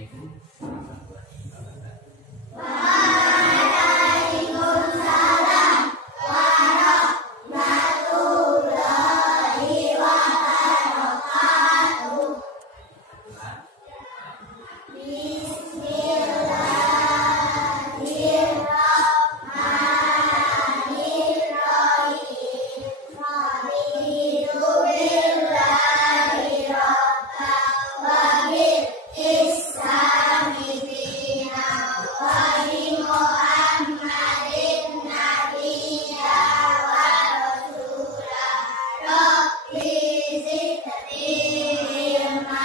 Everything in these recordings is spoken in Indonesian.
Assalamualaikum warahmatullahi wabarakatuh. Waalaikumsalam warahmatullahi wabarakatuh. Bismillahirrahmanirrahim. Raditu billahi rabban wa bil islami dinan wa bi Muhammadin nabiyyan wa rasula. Rabbi zidni ilma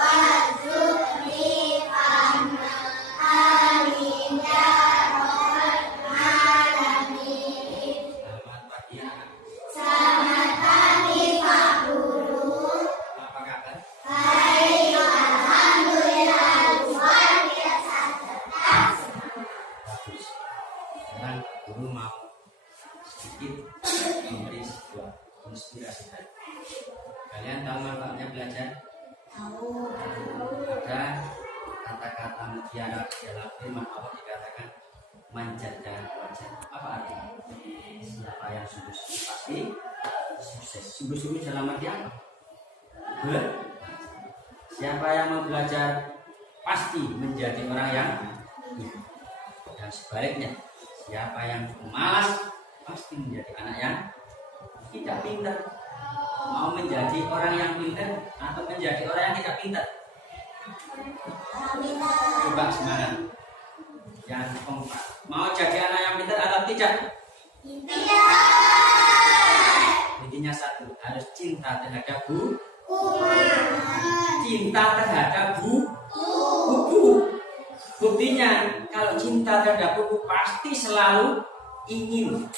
warzuqni fahma. Amin ya rabbal alamin. Selamat pagi anak. Selamat pagi Pak Guru. Apa kabar? Baik, alhamdulillah luar biasa tetap Bagus. Sekarang guru mau sedikit memberi sebuah inspirasi tadi. Kalian tahu manfaatnya belajar? tahu. Ada kata-kata mutiara dalam firman Allah dikatakan menjaga wajah. Apa artinya? Siapa yang sungguh-sungguh pasti sukses. Sungguh-sungguh dalam arti apa? Siapa yang mau belajar pasti menjadi orang yang pintar. Dan sebaliknya, siapa yang malas pasti menjadi anak yang tidak pintar. Mau menjadi orang yang pintar atau menjadi orang yang tidak pintar? Coba semangat. Yang keempat, mau jadi anak yang pintar atau tidak? Intinya satu, harus cinta terhadap buku. Cinta terhadap buku. Buktinya, kalau cinta terhadap buku pasti selalu ingin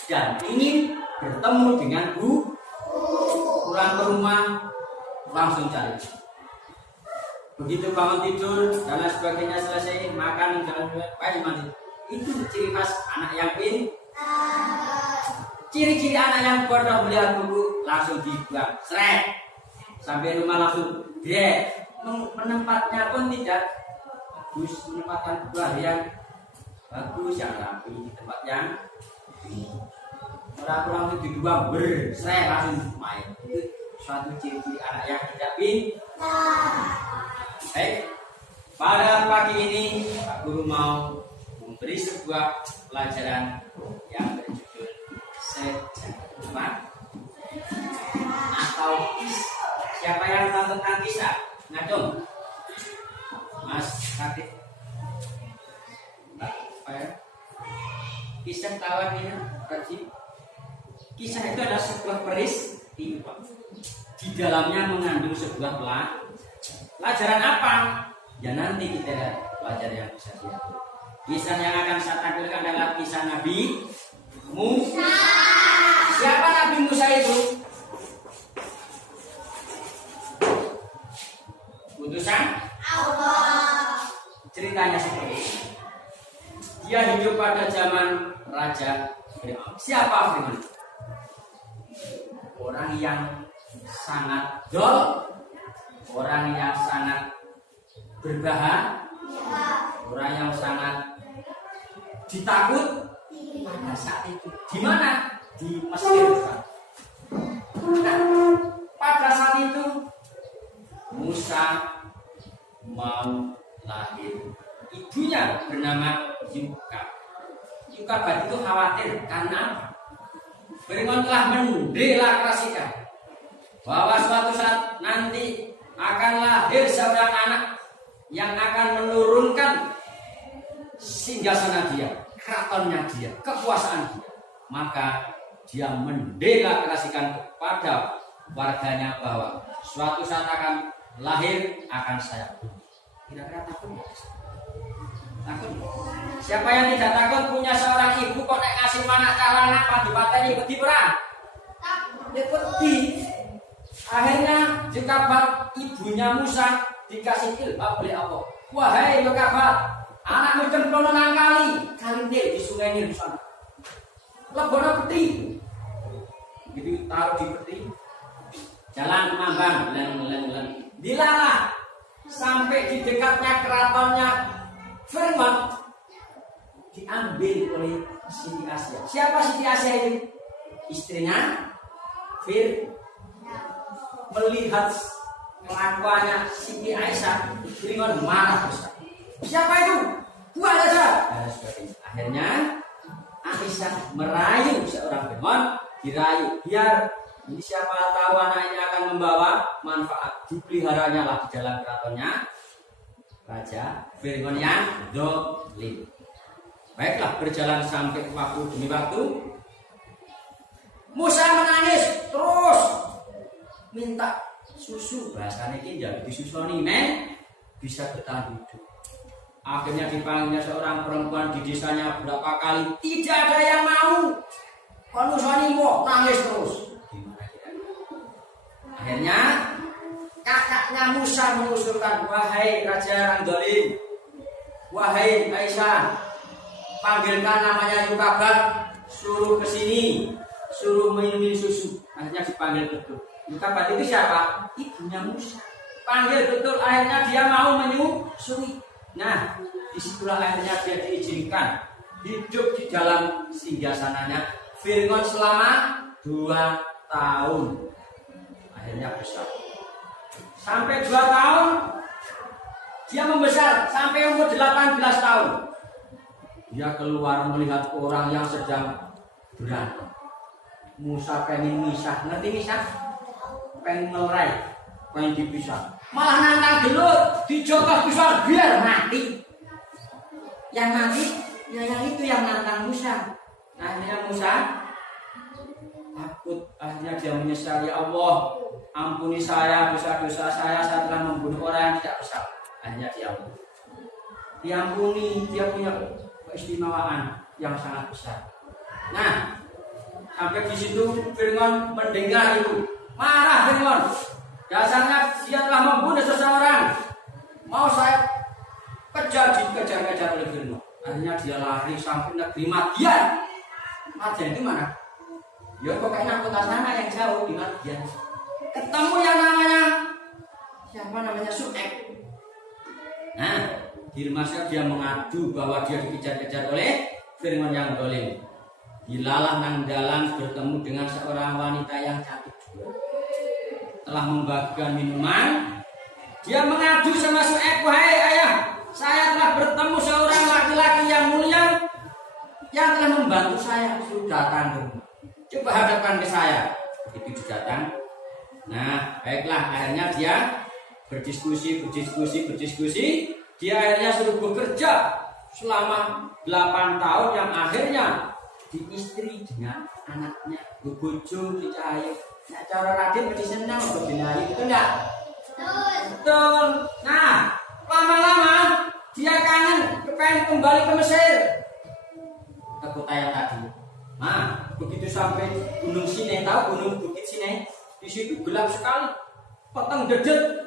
bertemu dengan buku. Pulang ke rumah langsung cari. Begitu bangun tidur dan lain sebagainya selesai makan dan mandi. Itu ciri khas anak yang pintar. Ciri-ciri anak yang bodoh melihat buku langsung dibuang, srek. Sampai rumah langsung grek. Menempatnya pun tidak bagus, menempatkan buah yang bagus, yang rapi di tempat yang orang-orang itu dibuang, srek langsung main. Itu suatu ciri-ciri anak yang tidak pintar. Baik, pada pagi ini Pak Guru mau memberi sebuah pelajaran yang berjudul sejarah atau kisah. Siapa yang tahu tentang kisah? Ngacung, Mas Katif. Apa ya? Kisah tahu artinya? Kisah itu adalah sebuah peristiwa. Di dalamnya mengandung sebuah pelajaran apa? Ya nanti kita lihat pelajaran yang bisa lihat. Kisah yang akan saya tampilkan adalah kisah Nabi Musa. Siapa Nabi Musa itu? Utusan Allah. Ceritanya seperti ini. Dia hidup pada zaman Raja Fir'aun. Siapa Fir'aun? Orang yang sangat orang yang sangat berbahaya, orang yang sangat ditakut pada saat itu. Di mana? Di Mesir. Nah, pada saat itu Musa mau lahir. Ibunya bernama Yukabad itu khawatir karena apa? Fir'aun telah mendeklarasikan bahwa suatu saat nanti akan lahir seorang anak yang akan menurunkan singgasana dia, keratonnya dia, kekuasaan dia. Maka dia mendeklarasikan kepada warganya bahwa suatu saat akan lahir akan saya bunuh. Kira-kira takut nggak? Takut? Siapa yang tidak takut punya seorang ibu kok nek kasih anak calon apa dipateni wedi ora? Wedi. Akhirnya Yukabad ibunya Musa dikasih ilham oleh Allah. Wahai Yukabad, anakmu cemplung nang kali di sungai Nil sana. Lebono peti. Gitu taruh di peti. Jalan mambang, dilarang. sampai di dekatnya keratonnya Fir'aun diambil oleh Siti Asia. Siapa Siti Asia itu? Istrinya Fir'aun. Melihat kelakuannya Siti Aisyah, Fir'aun marah besar. Siapa itu? Buat saja. Akhirnya Aisyah merayu seorang Fir'aun, dirayu biar ini siapa tahu anak ini akan membawa manfaat. Dipeliharanya lah di dalam keratonnya Raja Fir'aun yang zalim. Baiklah, berjalan sampai waktu demi waktu. Musa menangis terus minta susu. Bahasanya ini jadi disusoni men bisa bertahan hidup. Akhirnya dipanggilnya seorang perempuan di desanya berapa kali, tidak ada yang mau. Kalau Musoni mau nangis terus. Gimana kira-kira? Akhirnya kakaknya Musa mengusulkan, wahai Raja yang zalim, wahai Aisyah, panggilkan namanya Yukabat, suruh ke sini, suruh minum susu. Akhirnya dipanggil betul. Yukabat itu siapa? Ibunya Musa. Panggil betul, akhirnya dia mau menyusui. Nah, disitulah akhirnya dia diizinkan hidup di dalam singgasananya Fir'aun selama 2 tahun. Akhirnya besar. Sampai 2 tahun dia membesar sampai umur 18 tahun. Dia keluar melihat orang yang sedang berantem. Musa pengen misah, ngerti misah? Pengen melerai, pengen dipisah. Malah nantang gelut, dijotos pisau biar mati. Yang mati, ya yang itu yang nantang Musa. Akhirnya Musa takut, akhirnya dia menyesal, ya Allah, ampuni saya dosa-dosa saya telah membunuh orang yang tidak bersalah. Akhirnya diampuni, dia punya keistimewaan yang sangat besar. Nah, sampai di situ Fir'aun mendengar itu, marah Fir'aun. Dasarnya dia telah membunuh seseorang. Mau saya dikejar oleh Fir'aun. Akhirnya dia lari sampai negeri Madian. Madian itu mana? Ya pokoknya kota sana yang jauh di Madian. Ketemu yang namanya siapa namanya Su'aib. Nah, di rumah dia mengadu bahwa dia dikejar-kejar oleh Fir'aun yang zalim. Dilalah nang dalan bertemu dengan seorang wanita yang cantik. Telah membagikan minuman, dia mengadu sama Su'aib, wahai ayah, saya telah bertemu seorang laki-laki yang mulia yang telah membantu saya. Suruh datang ke rumah, coba hadapkan ke saya. Begitu datang. Nah, baiklah, akhirnya dia berdiskusi. Dia akhirnya suruh bekerja selama 8 tahun yang akhirnya diistri dengan anaknya, bojo dicahayu. Nah, cara Raden mesti senang untuk dinari, itu enggak? Betul. Nah, lama-lama dia kangen, pengen kembali ke Mesir, ke kota yang tadi. Nah, begitu sampai Gunung Sinai, tahu Gunung Bukit Sinai? Di situ gelap sekali, peteng dedet.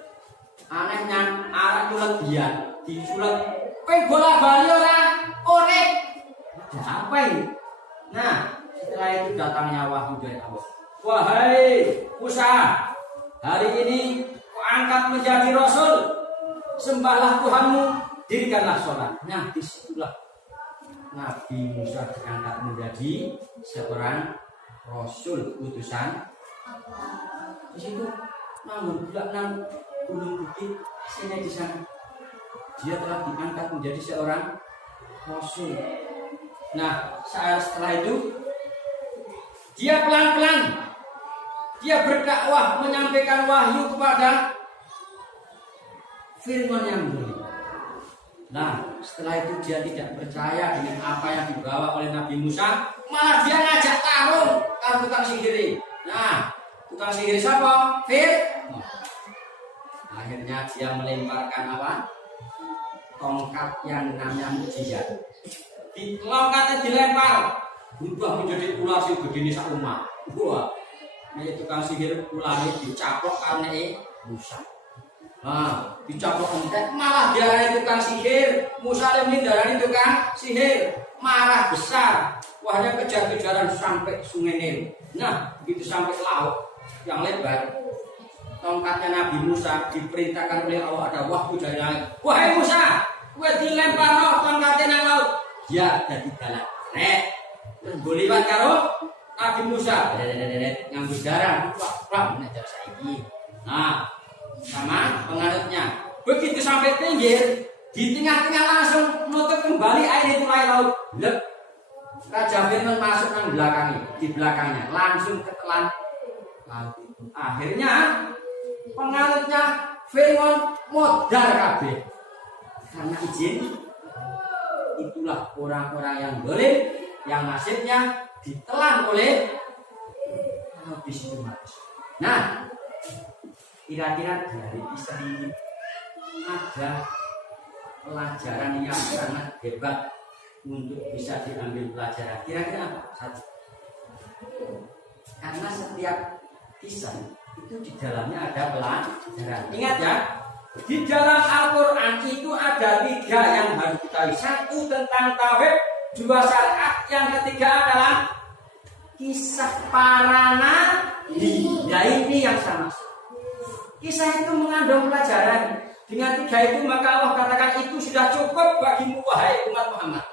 Anehnya arah tulet dia disulat, pengen bola bali orek. Ada apa ini? Nah, setelah itu datangnya wahyu dari Allah. Wahai Musa, hari ini kau angkat menjadi rasul. Sembahlah Tuhanmu, dirikanlah sholat. Nah, disitulah Nabi Musa diangkat menjadi seorang rasul utusan. Di situ namun gunung bukit sini di sana. Dia telah diangkat menjadi seorang rasul. Nah, saat setelah itu dia pelan-pelan dia berdakwah, menyampaikan wahyu kepada Fir'aun yang zalim. Nah, setelah itu dia tidak percaya dengan apa yang dibawa oleh Nabi Musa, malah dia ngajak tarung kalau tukang sihir. Nah, tukang sihir siapa? Fir'aun. Akhirnya dia melemparkan apa? Tongkat yang namanya mujizat. Di tongkatnya dilempar, berubah menjadi ular sing gedene sak rumah. Wah. Nah, tukang sihir ulane dicaplok karena Musa. Nah, dicaplok entek malah diarani tukang sihir. Musa lebih darani tukang sihir. Marah besar. Wahnya kejar-kejaran sampai Sungai Nil. Nah, begitu sampai laut yang lebar. tongkatnya Nabi Musa diperintahkan oleh Allah ada wahyu dari langit. Wahai Musa, kowe dilempar tongkatnya nang laut. Ya dadi galak. Terus liwat karo Nabi Musa. Nganggo jaran. Wah, nek saiki. Nah, sama penganutnya. Begitu sampai pinggir, di tengah-tengah langsung nutup kembali air itu air laut. Lep. Raja Fir'aun masuk ke belakangnya, di belakangnya langsung ketelan laut itu. Akhirnya penganutnya Fir'aun modar kabeh. Karena izin, itulah orang-orang yang boleh, yang nasibnya ditelan oleh habis itu mati. Nah, kira-kira dari kisah ini ada pelajaran yang sangat hebat untuk bisa diambil pelajaran. Kira-kira apa? Satu. Karena setiap kisah itu di dalamnya ada pelajaran. Ingat ya, di dalam Al-Quran itu ada 3 yang harus diketahui. 1 tentang tauhid, 2 syariat, yang ketiga adalah kisah para nabi. Ya ini yang sama. Kisah itu mengandung pelajaran. Dengan 3 itu maka Allah katakan itu sudah cukup bagimu wahai umat Muhammad.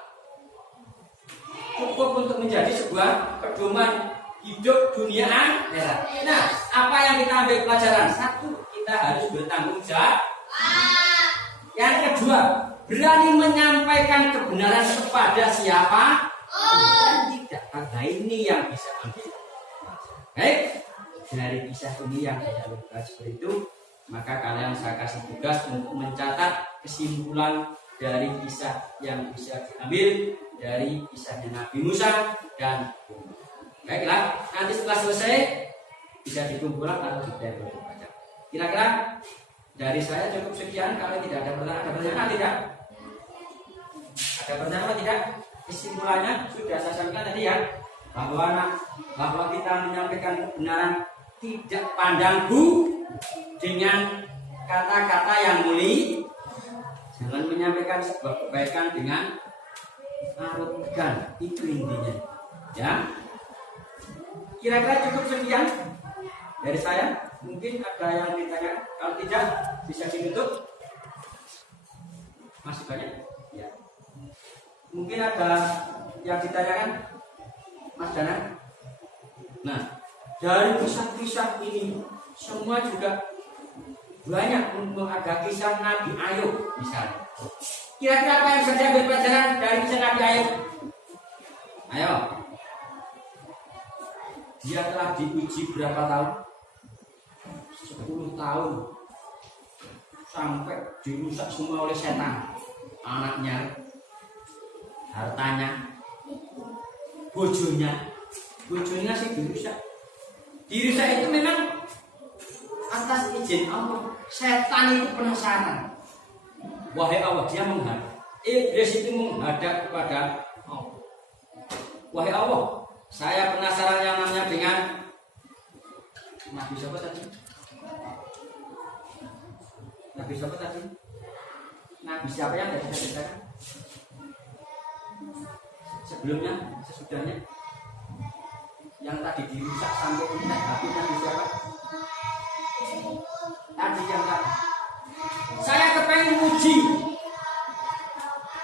Cukup untuk menjadi sebuah pedoman hidup dunia akhirat. Nah, apa yang kita ambil pelajaran? 1, kita harus bertanggung jawab. Yang kedua, berani menyampaikan kebenaran kepada siapa? Tidak. Karena ini yang bisa ambil. Baik, dari kisah ini yang saya lakukan seperti itu, maka kalian saya kasih tugas untuk mencatat kesimpulan dari kisah yang bisa diambil dari kisah Nabi Musa dan baiklah, nanti setelah selesai bisa dikumpulkan atau tidak baca. Kira-kira dari saya cukup sekian. Kalau tidak ada pertanyaan tidak? Ada pertanyaan tidak? Kesimpulannya sudah saya sampaikan tadi ya, bahwa kita menyampaikan kebenaran tidak pandang dengan kata-kata yang mulia. Jangan menyampaikan sebuah kebaikan dengan arogan. Itu intinya. Ya. Kira-kira cukup sekian dari saya. Mungkin ada yang ditanya. Kalau tidak bisa ditutup. Masih banyak? Ya. Mungkin ada yang ditanyakan, Mas Dana. Nah, dari kisah-kisah ini semua juga banyak. Untuk ada kisah Nabi Ayub misalnya. Kira-kira apa yang bisa diambil pelajaran dari kisah Nabi Ayub? Ayo. Dia telah diuji berapa tahun? 10 tahun. Sampai dirusak semua oleh setan. Anaknya, hartanya, bojonya sih dirusak. Dirusak itu memang atas izin Allah. Setan itu penasaran. Wahai Allah, dia menghadap. Iblis itu menghadap kepada Allah. Wahai Allah, saya penasaran yang namanya dengan Nabi siapa tadi? Nabi siapa tadi? Nabi siapa yang tidak bisa dikatakan? Sebelumnya, sesudahnya, yang tadi dirusak sampai ini Nabi siapa? Tadi yang tadi. Saya kepengen uji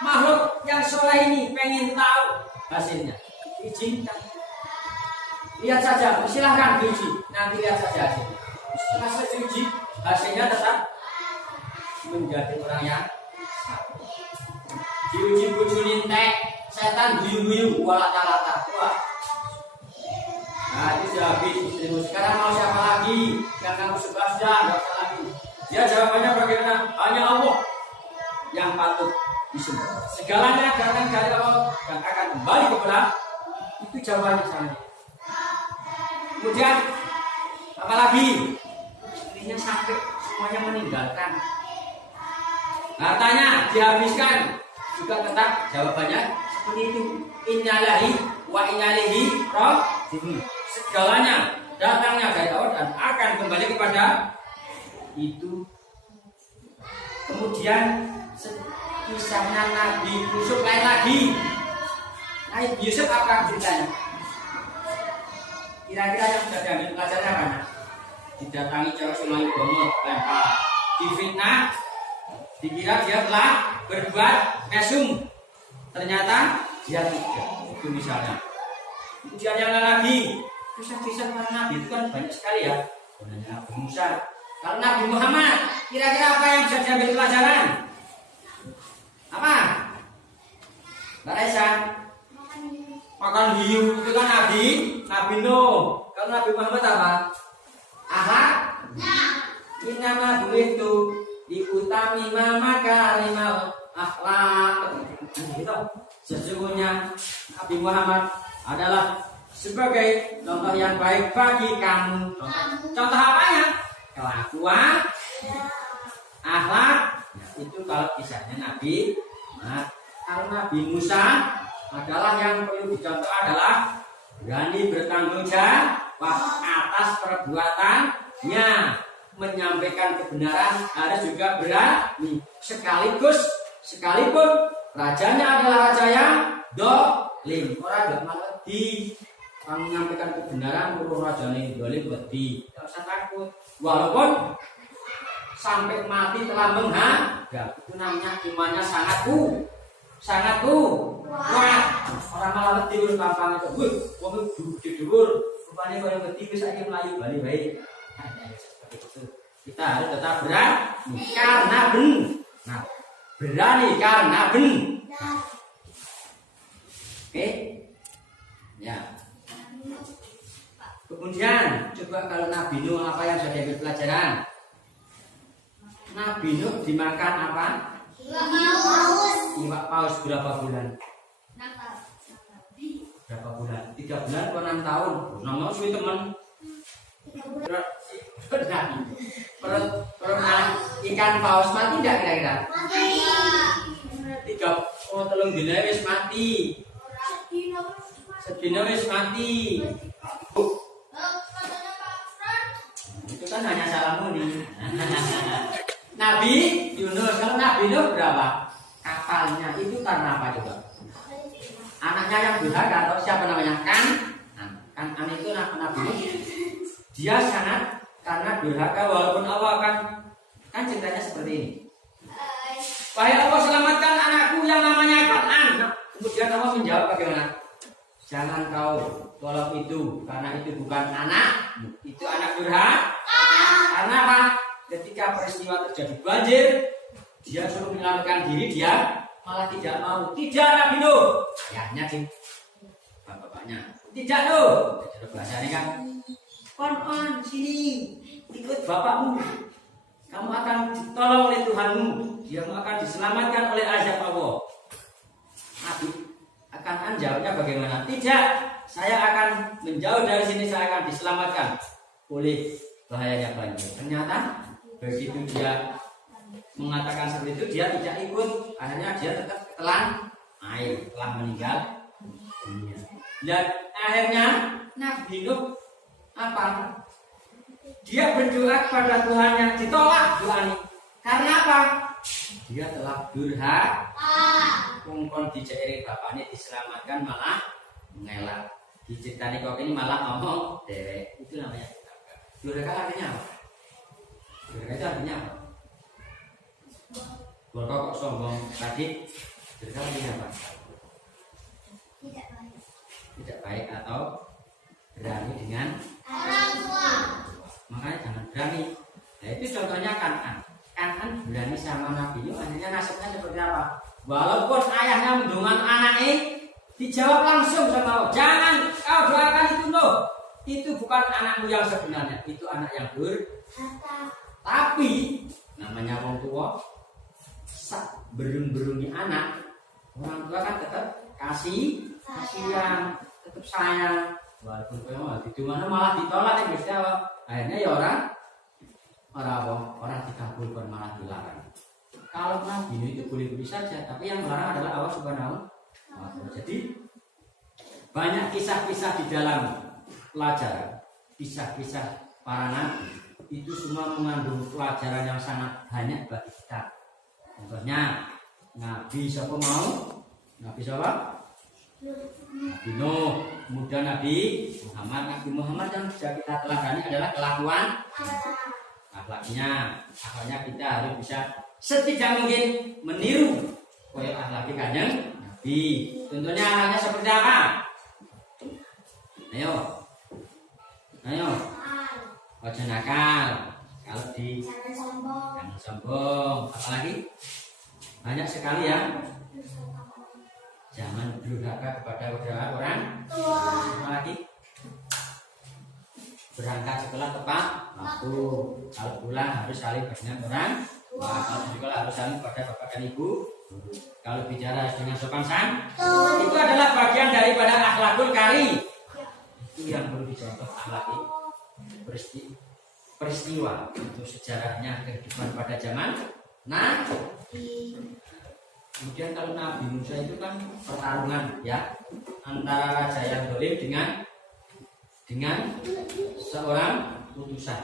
makhluk yang soleh ini, pengen tahu hasilnya. Izinkan. Lihat saja, silahkan diuji. Nanti lihat saja hasilnya. Setelah selesai uji, hasilnya tetap menjadi orang yang sabar. Diuji bojo nintek, setan guyu-guyu, walata-lata. Wah. Nah, itu sudah habis istrimu. Sekarang mau siapa lagi? Yang kamu suka sudah, nggak usah lagi. Ya jawabannya bagaimana? Hanya Allah yang patut disembah. Segalanya datang dari Allah dan akan kembali kepada itu jawabannya sana. Kemudian apalagi istrinya sampai semuanya meninggalkan, hartanya dihabiskan, juga tetap jawabannya seperti itu. Innalillahi wa inna ilaihi raji'un. Segalanya datangnya dari Allah dan akan kembali kepada itu. Kemudian kisahnya Nabi Yusuf lain lagi. Nabi Yusuf apa ceritanya? Kira-kira yang sudah diambil pelajarannya apa? didatangi cewek semayu banget, lempar, difitnah, dikira dia telah berbuat mesum, ternyata dia tidak. Itu misalnya. Kemudian yang lagi, kisah-kisah para nabi itu kan banyak sekali ya. Sebenarnya Nabi Musa, kalau Nabi Muhammad, kira-kira apa yang bisa diambil pelajaran? Apa? Mbak Raisa? Makan hiu itu kan Nabi Nuh. Kalau Nabi Muhammad apa? Akhlak? Inama itu diutami mama kalimal akhlak. Gitu. Sesungguhnya Nabi Muhammad adalah sebagai contoh yang baik bagi kamu. Contoh apanya? Kelakuan, akhlak. Nah, itu kalau kisahnya Nabi. Nah, kalau Nabi Musa adalah yang perlu dicontoh adalah berani bertanggung jawab atas perbuatannya, menyampaikan kebenaran, harus juga berani sekalipun rajanya adalah raja yang dolim, orang gak malah orang menyampaikan kebenaran urus raja ini dolim wedi, tidak usah takut walaupun sampai mati telah menghadap, itu namanya imannya sangat kuat. Orang malah wedi urus gampang itu, wong dhuwur rupane koyo wedi wis saiki mlayu bali bae. Kita harus tetap berani karena benar. Berani karena benar. Oke? Ya. Kemudian coba kalau Nabi Nuh apa yang sudah diambil pelajaran? Nabi Nuh dimakan apa? Iwak paus berapa bulan? Berapa bulan? 3 bulan atau 6 tahun? 6 tahun suwi teman. Pernah ikan paus mati tidak kira-kira? Mati. 3 dina wis mati. Sedina wis mati. Itu kan hanya salahmu nih. Nabi Yunus, kalau Nabi Nuh berapa? Kapalnya itu karena apa coba? Anaknya yang durhaka atau siapa namanya? Kan itu Nabi Nuh. Dia sangat karena durhaka walaupun Allah kan ceritanya seperti ini. Wahai Allah, selamatkan anakku yang namanya Kan'an. Kemudian Allah menjawab bagaimana? Jangan kau tolong itu karena itu bukan anak, itu anak durhaka. Karena apa? Ketika peristiwa terjadi banjir, dia suruh menyelamatkan diri, dia malah tidak mau. Tidak Nabi Nuh. Ayahnya sih, bapaknya. Tidak Nuh. Jadi bahasanya kan, on sini, ikut bapakmu. Kamu akan ditolong oleh Tuhanmu. Dia akan diselamatkan oleh azab Allah. Nabi akan jawabnya bagaimana? Tidak, saya akan menjauh dari sini. Saya akan diselamatkan oleh bahayanya banjir. Ternyata begitu dia mengatakan seperti itu, dia tidak ikut. Akhirnya dia tetap telan air, telah meninggal dunia. Dan akhirnya Nabi Nuh apa? Dia berdoa kepada Tuhannya, ditolak doanya. Karena apa? Dia telah durhaka. Kongkon dijairi bapaknya diselamatkan malah mengelak. Diceritani kok ini malah ngomong derek. Itu namanya durhaka. Durhaka artinya apa? Durhaka itu artinya apa? Durhaka kok sombong tadi. Durhaka artinya apa? Tidak baik atau berani dengan orang tua. Makanya jangan berani. Nah itu contohnya Kan'an berani sama Nabi Nuh. Akhirnya nasibnya seperti apa? Walaupun ayahnya mendungan anaknya, dijawab langsung sama Allah. Jangan kau doakan itu Nuh. Itu bukan anakmu yang sebenarnya. Itu anak yang durhaka. Tapi namanya orang tua, berung-berungi anak, orang tua kan tetap kasihan, tetap sayang. Walaupun di mana malah ditolak yang mesti Allah. Akhirnya ya orang dikabulkan malah dilarang. Kalau Nabi itu boleh-boleh saja, tapi yang melarang adalah Allah Subhanahu wa Ta'ala. Jadi banyak kisah-kisah di dalam pelajaran, kisah-kisah para nabi itu semua mengandung pelajaran yang sangat banyak bagi kita. Contohnya Nabi siapa mau? Nabi siapa? Nabi Nuh, kemudian Nabi Muhammad. Nabi Muhammad yang bisa kita teladani adalah kelakuan akhlaknya. Akhlaknya kita harus bisa setidak mungkin meniru koyok akhlak kanjeng Nabi. Tentunya akhlaknya seperti apa? Ayo, ayo, wajah nakal. Kalau di Jangan sombong. jangan sombong. Apalagi banyak sekali ya. Jangan durhaka kepada orang Tua. apalagi berangkat sekolah tepat waktu, kalau pulang harus saling dengan orang tua, kalau di sekolah harus saling pada bapak dan ibu, kalau bicara harus dengan sopan santun. Itu adalah bagian daripada akhlakul karim. Itu yang perlu dicontoh akhlak peristiwa itu sejarahnya kehidupan pada zaman Nabi. Kemudian kalau Nabi Musa itu kan pertarungan ya antara raja yang dolim dengan seorang utusan.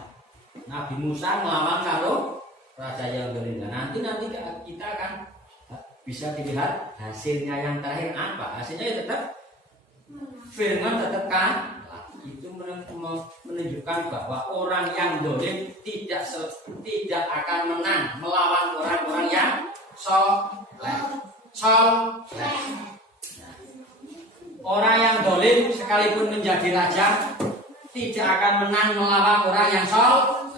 Nabi Musa melawan kalau raja yang dolim. Nanti kita akan bisa dilihat hasilnya yang terakhir apa. Hasilnya ya tetap firman tetap kan itu menunjukkan bahwa orang yang dolim tidak akan menang melawan orang-orang yang soleh. Orang yang dolim sekalipun menjadi raja tidak akan menang melawan orang yang soleh,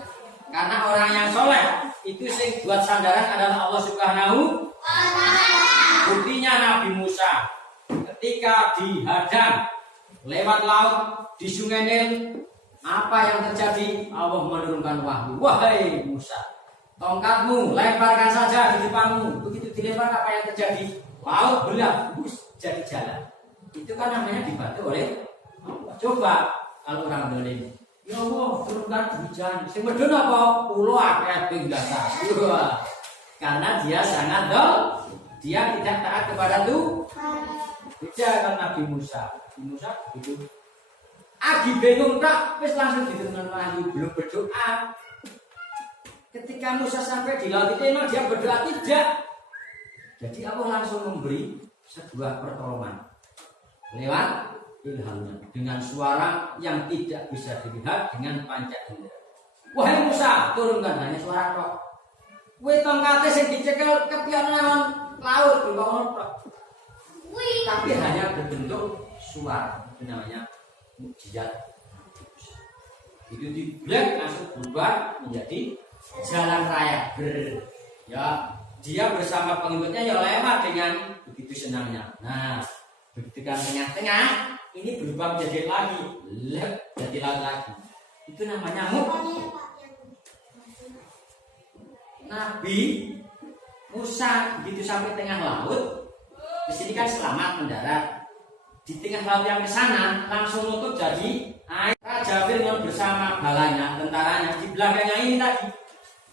karena orang yang soleh itu sing buat sandaran adalah Allah Subhanahu wa Ta'ala. Buktinya Nabi Musa ketika dihadang lewat laut di Sungai Nil, apa yang terjadi? Allah menurunkan wahyu. Wahai Musa, tongkatmu lemparkan saja di depanmu. Begitu dilempar apa yang terjadi? Laut belah, jadi jalan. Itu kan namanya dibantu oleh Allah. Coba kalau orang dolim, ya Allah turunkan hujan. Sing medun apa? Pulau akeh ping dasar. Karena dia sangat dia tidak taat kepada Tuhan. Beda kan Nabi Musa. Nabi Musa begitu. Agi bingung tak, wis langsung diturunkan wahyu, belum berdoa. Ketika Musa sampai di laut itu memang dia berdoa tidak. Jadi Allah langsung memberi sebuah pertolongan lewat ilhamnya dengan suara yang tidak bisa dilihat dengan panca indera. Wahai Musa, turunkan, hanya suara kok. Kowe tongkate sing dicekel kepian laut kok. Tapi hanya berbentuk suara. Itu namanya mukjizat. Itu di black langsung berubah menjadi jalan raya. Ya, dia bersama pengikutnya ya lewat dengan begitu senangnya. Nah, begitu kan tengah-tengah ini berubah menjadi lagi, jadi laut lagi. Itu namanya Nabi Musa begitu sampai tengah laut. Di sini kan selamat mendarat. Di tengah laut yang ke sana langsung nutup jadi air. Raja Fir'aun bersama balanya, tentaranya di belakangnya ini tadi.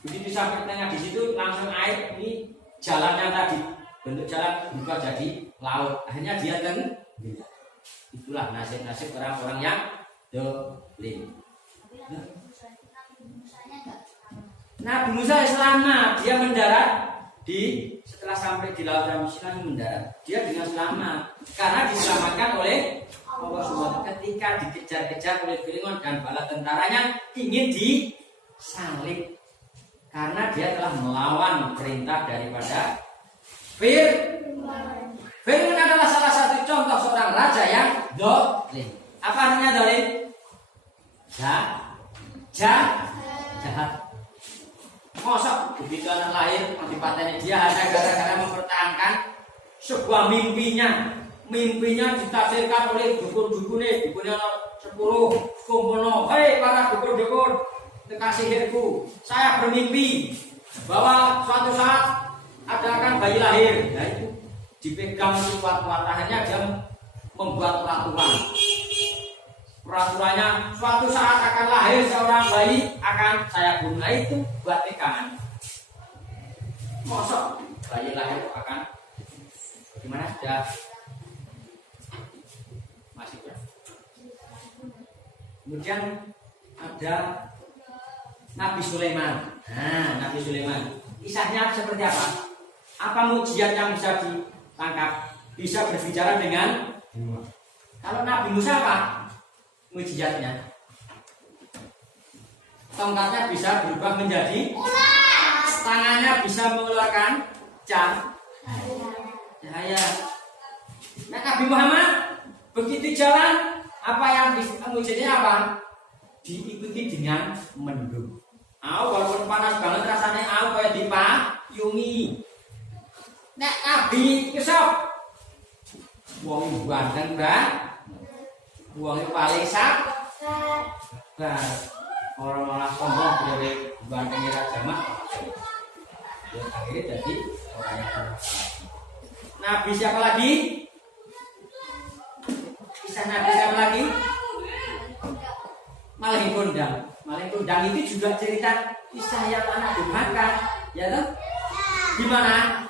Begitu sampai tengah di situ langsung air ini jalannya tadi bentuk jalan berubah jadi laut. Akhirnya dia itulah nasib-nasib orang-orang yang dolim. Nabi Musa selamat, dia mendarat setelah sampai di laut Mesir mendarat. Dia dengan selamat karena diselamatkan oleh Allah SWT. Ketika dikejar-kejar oleh Fir'aun dan bala tentaranya ingin disalib karena dia telah melawan perintah daripada Fir'aun adalah salah satu contoh seorang raja yang dolim. Apa artinya dolim? Jahat. Mosok begitu anak lahir antipatenya dia hanya gara-gara mempertahankan sebuah mimpinya. Mimpinya ditafsirkan oleh dukun-dukunnya 10 kumpulno. Hei para dukun-dukun, kekasihku, saya bermimpi bahwa suatu saat ada akan bayi lahir. Nah itu dipegang kuat-kuat, akhirnya dia membuat peraturannya suatu saat akan lahir seorang bayi akan saya bunuh. Itu buat pegangan. Mosok bayi lahir akan gimana sudah masih berapa? Kemudian ada Nabi Sulaiman. Nah, Nabi Sulaiman kisahnya seperti apa? Apa mukjizat yang bisa ditangkap? Bisa berbicara dengan Kalau Nabi Musa apa? Mujizatnya. Tongkatnya bisa berubah menjadi ular. tangannya bisa mengeluarkan cahaya. Nah, Nabi Muhammad begitu jalan, apa yang mujizatnya apa? Diikuti dengan mendung. Walaupun panas banget rasanya, kayak dipayungi. Nek Nabi Yusuf, wong ganteng kan, wong paling sabar. Orang malah sombong dari gantengnya Raja Mak. Ya, akhirnya jadi orang yang Nabi siapa lagi? Kisah Nabi siapa lagi? Malih Kundang. Malih Kundang itu juga cerita kisah yang anak durhaka, ya toh? Di mana?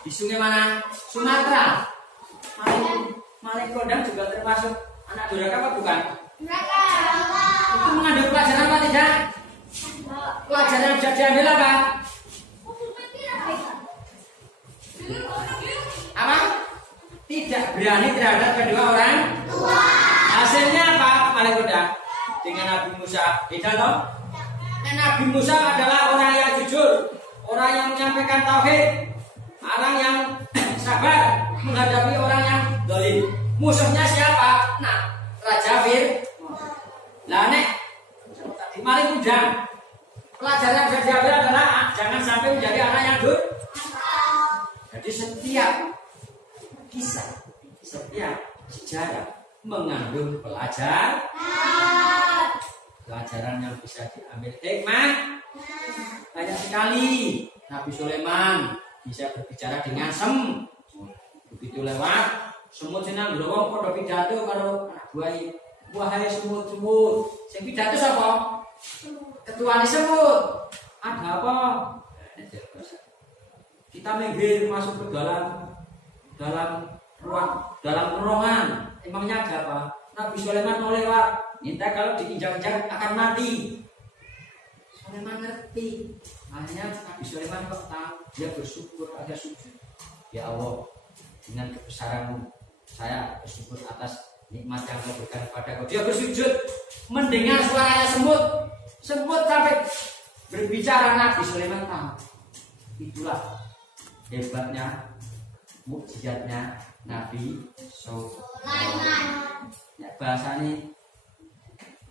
Di sungai mana? Sumatera. Malih Kundang juga termasuk anak durhaka apa bukan? Itu mengandung pelajaran apa tidak? Pelajaran yang bisa diambil apa? Apa? Tidak berani terhadap kedua orang tua. Hasilnya apa? Malih Kundang dengan Nabi Musa. Beda toh? Nabi Musa adalah orang yang jujur, orang yang menyampaikan tauhid, orang yang sabar menghadapi orang yang zalim. Musuhnya siapa? Nah, Raja Fir'aun. Lah nek Malih Kundang, pelajaran yang bisa diambil adalah jangan sampai menjadi anak yang Jadi setiap kisah, setiap sejarah mengandung pelajaran yang bisa diambil hikmah. Banyak sekali. Nabi Sulaiman bisa berbicara dengan semut. Begitu lewat semut senang wong padha pidato karo anak buahe. Wahai semut-semut, sing pidato sapa? Ketuane semut. Ada apa? Kita minggir masuk ke dalam ruangan. Emangnya ada apa? Nabi Sulaiman mau lewat, minta kalau diinjak-injak akan mati. Sulaiman ngerti. Akhirnya Nabi Sulaiman kok tahu, dia bersyukur, ada sujud. Ya Allah, dengan kebesaranmu, saya bersyukur atas nikmat yang kau berikan kepadaku. Dia bersujud, mendengar suaranya semut. Semut sampai berbicara, Nabi Sulaiman tahu. Itulah hebatnya, mukjizatnya Nabi Sulaiman. Ya, bahasanya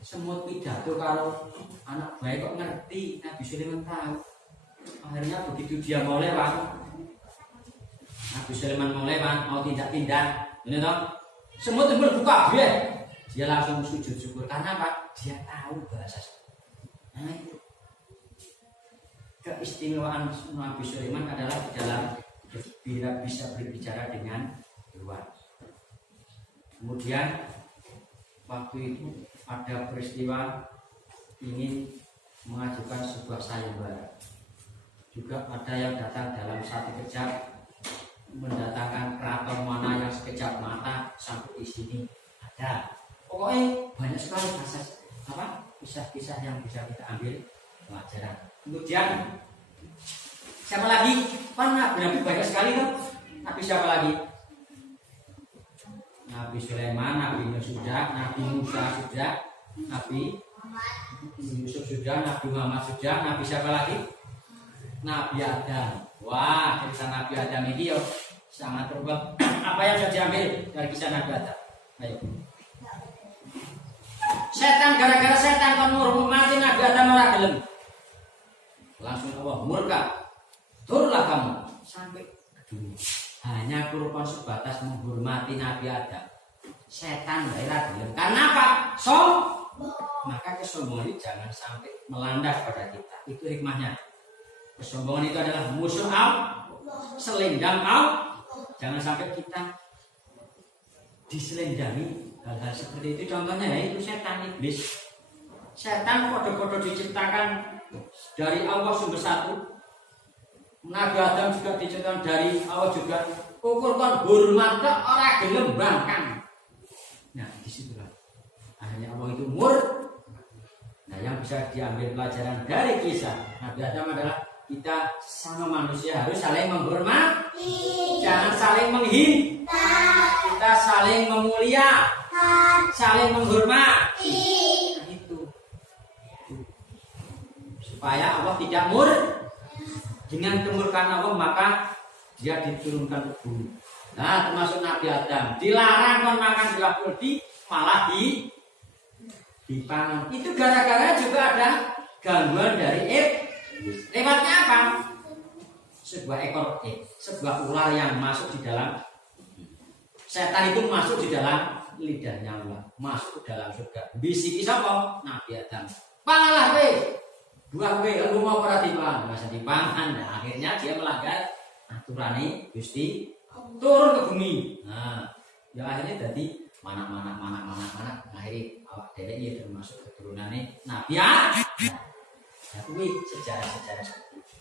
semut pidato kalau anak baik kok ngerti. Nabi Sulaiman tahu. Akhirnya begitu dia mau lewat, Nabi Sulaiman mau lewat, mau tindak-tindak, ini toh semut itu buka dia langsung sujud syukur. Karena apa? Dia tahu bahasa. Nah itu keistimewaan Nabi Sulaiman adalah di dalam bisa berbicara dengan luas. Kemudian waktu itu ada peristiwa ingin mengajukan sebuah sayembara. Juga ada yang datang dalam satu kejap, mendatangkan keraton mana yang sekejap mata sampai di sini ada. Pokoknya banyak sekali kisah-kisah yang bisa kita ambil pelajaran. Kemudian siapa lagi? Nabi banyak sekali kan? Nabi siapa lagi? Nabi Sulaiman, Nabi Yusuf sudah, Nabi Musa sudah, Nabi Yusuf sudah, Nabi Muhammad sudah, Nabi siapa lagi? Nabi Adam. Wah, cerita Nabi Adam ini sangat terbang. Apa yang bisa diambil dari kisah Nabi Adam? Ayo. Setan, gara-gara setan kan mati Nabi Adam ora gelem. Langsung Allah murka. Turunlah kamu sampai ke dunia. Hanya kurban sebatas menghormati Nabi Adam. Setan ora gelem. Karena apa? Maka kesombongan itu jangan sampai melanda pada kita. Itu hikmahnya. Kesombongan itu adalah musuh Allah, selendang Allah. Jangan sampai kita diselendami hal-hal seperti itu. Contohnya itu setan, iblis. Setan kode-kode diciptakan dari Allah sumber satu. Nabi Adam juga diciptakan dari Allah juga. Ukurkan hormat orang gelem bangkang. Nah disitulah akhirnya Allah itu Nah yang bisa diambil pelajaran dari kisah Nabi Adam adalah kita sama manusia harus saling menghormati, jangan saling menghina. Kita saling memuliakan, saling menghormati. Itu supaya Allah tidak dengan kemurkaan Allah, maka dia diturunkan ke bumi. Nah, termasuk Nabi Adam dilarang makan buah kuldi, malah dipangan. Itu gara-gara juga ada gangguan dari iblis. Lewatnya apa? Sebuah ular yang masuk di dalam, setan itu masuk di dalam lidahnya Allah, masuk ke dalam surga. Bisiki sapa? Nabi Adam. Pangalah kowe. Buah kowe lu mau ora dipangan, masa dipangan. Nah, akhirnya dia melanggar aturane Gusti, turun ke bumi. Nah, ya akhirnya jadi mana akhirnya awak dhewe ya termasuk keturunane Nabi Adam. Nah, kuwi sejarah-sejarah seperti itu.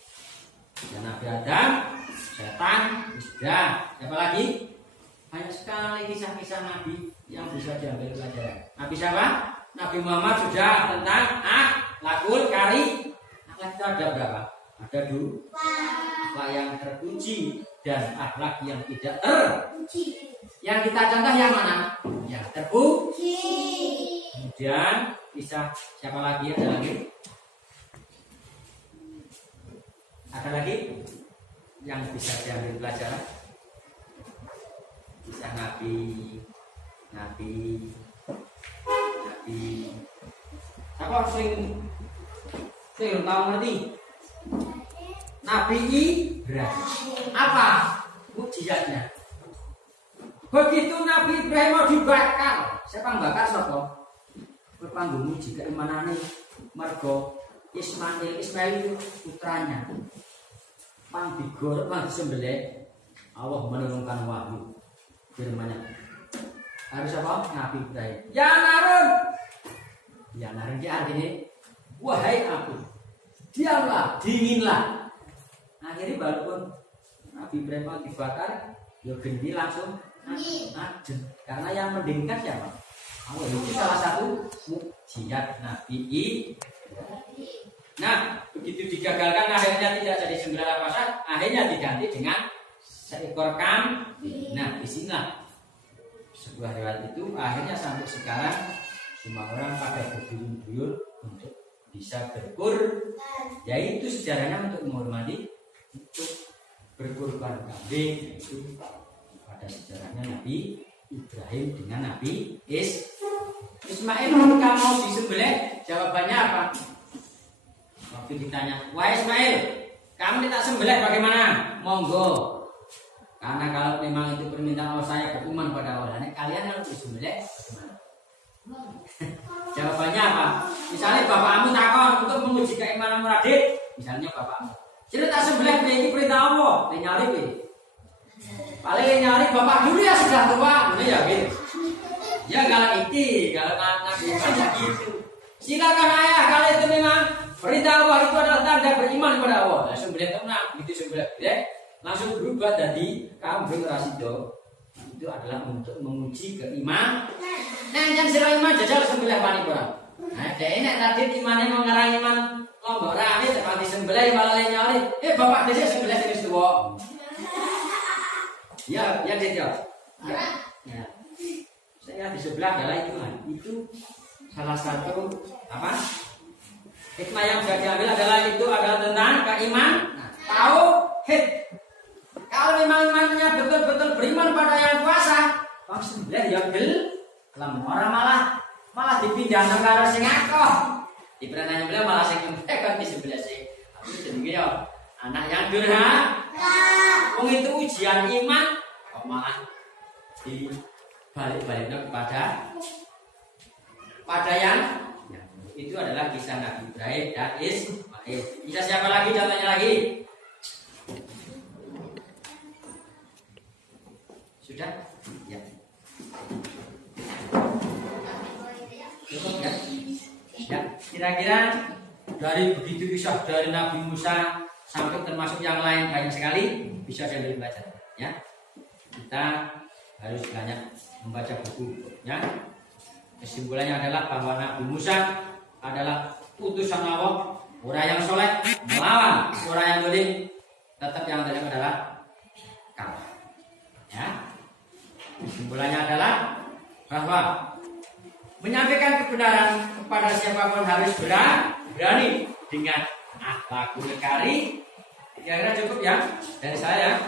Ya, Nabi Adam, setan, sudah. Siapa lagi? Banyak sekali kisah-kisah Nabi yang bisa diambil pelajaran. Nabi siapa? Nabi Muhammad sudah tentang akhlakul karimah. Akhlak itu ada berapa? Ada dua. Akhlak yang terpuji dan akhlak yang tidak terpuji. Yang kita contoh yang mana? Yang terpuji. Kemudian kisah siapa lagi? Ada lagi? Ada lagi yang bisa diambil pelajaran? Kisah Nabi apa sing tahu ngerti? Nabi Ibrahim. Apa mukjizatnya? Begitu Nabi Ibrahim mau dibakar, siapa yang bakar sapa? Berpanggung muji keimanane mergo Ismail itu putranya. Pang digorok, pang disembelih, Allah menurunkan wahyu. Firman-Nya harus apa? Nabi Ibrahim. Ya Narun. Ya Narun itu artinya wahai aku, diamlah, dinginlah. Akhirnya walaupun Nabi Ibrahim dibakar, ya gendi langsung adem. Karena yang mendinginkan siapa? Allah. Itu salah satu mukjizat Nabi Ibrahim. Nah, begitu digagalkan akhirnya tidak jadi 9 pasar, akhirnya diganti dengan seekor kambing. Nah, disinilah sebuah riwayat itu akhirnya sampai sekarang semua orang pada berduyun-duyun untuk bisa berkurban. Yaitu sejarahnya untuk menghormati itu berkurban kambing, itu pada sejarahnya Nabi Ibrahim dengan Nabi Ismail. Ketika mau disembelih, jawabannya apa? Waktu ditanya, wah Ismail, kamu tidak sembelih bagaimana? Monggo. Karena kalau memang itu permintaan Allah, saya beriman pada Allah, kalian harus disembelih bagaimana? Jawabannya apa? Misalnya bapakmu takon untuk menguji keimanan Radit, misalnya bapakmu, jadi tak sembelih, ini perintah Allah, nyari be. Paling nyari bapak dulu ya sudah tua, ini ya gitu. Ya kalau anak banyak gitu. Silakan ayah, kalau itu memang perintah Allah, itu adalah tanda beriman kepada Allah. Nah, sembelih tenang, begitu sembelih langsung berubah dari kambing rasido. Itu adalah untuk menguji keimanan. Nah, yang sira iman jajal sembelih pani ora. Nah, dene tadi imane mengarang iman lombok rame tekan disembelih malah nyari. Bapak dhewe sembelih sing tuwa. Ya jajal. Ya. Saya di sebelah adalah itu salah satu apa? Hikmah yang bisa diambil adalah tentang keimanan. Nah, tauhid. Kalau memang imannya betul-betul beriman pada yang kuasa, bang sembelih ya gelem, orang malah dipindah nang karo sing akoh. Diperintahnya beliau malah sing kan di sebelah sing. Tapi jenenge ya anak yang durhaka. Wong itu ujian iman kok malah dibalik-baliknya pada yang itu adalah kisah Nabi Ibrahim dan Ismail. Kisah siapa lagi? Contohnya lagi. Sudah? Ya. Cukup ya? Ya, kira-kira dari begitu kisah dari Nabi Musa sampai termasuk yang lain banyak sekali bisa saya baca. Ya, kita harus banyak membaca buku. Ya, kesimpulannya adalah bahwa Nabi Musa adalah utusan Allah Orang yang soleh melawan orang yang dolim, tetap yang dolim adalah kalah. Ya. Kesimpulannya adalah bahwa menyampaikan kebenaran kepada siapapun harus berani dengan akhlakul karim. Kira-kira cukup ya dari saya.